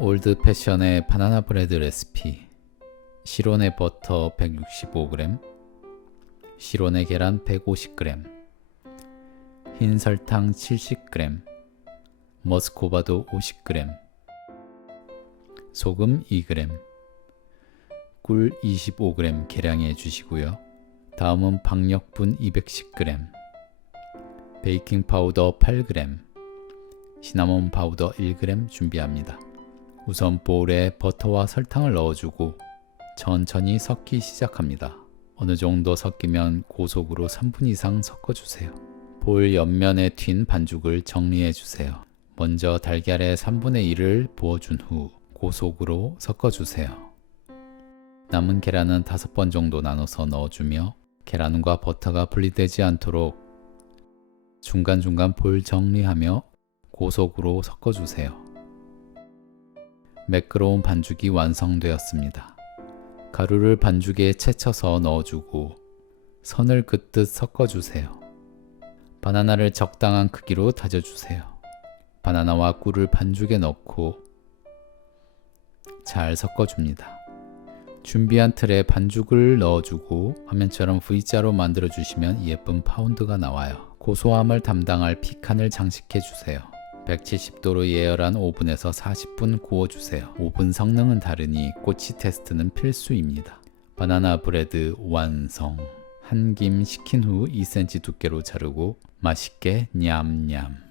올드 패션의 바나나 브레드 레시피 시론의 버터 165g 시론의 계란 150g 흰 설탕 70g 머스코바도 50g 소금 2g 꿀 25g 계량해 주시고요. 다음은 박력분 210g 베이킹 파우더 8g 시나몬 파우더 1g 준비합니다. 우선 볼에 버터와 설탕을 넣어주고 천천히 섞기 시작합니다. 어느 정도 섞이면 고속으로 3분 이상 섞어주세요. 볼 옆면에 튄 반죽을 정리해주세요. 먼저 달걀의 3분의 1을 부어준 후 고속으로 섞어주세요. 남은 계란은 5번 정도 나눠서 넣어주며 계란과 버터가 분리되지 않도록 중간중간 볼 정리하며 고속으로 섞어주세요. 매끄러운 반죽이 완성되었습니다. 가루를 반죽에 채쳐서 넣어주고 선을 긋듯 섞어주세요. 바나나를 적당한 크기로 다져주세요. 바나나와 꿀을 반죽에 넣고 잘 섞어줍니다. 준비한 틀에 반죽을 넣어주고 화면처럼 V자로 만들어주시면 예쁜 파운드가 나와요. 고소함을 담당할 피칸을 장식해주세요. 170도로 예열한 오븐에서 40분 구워주세요. 오븐 성능은 다르니 꼬치 테스트는 필수입니다. 바나나 브레드 완성. 한 김 식힌 후 2cm 두께로 자르고 맛있게 냠냠.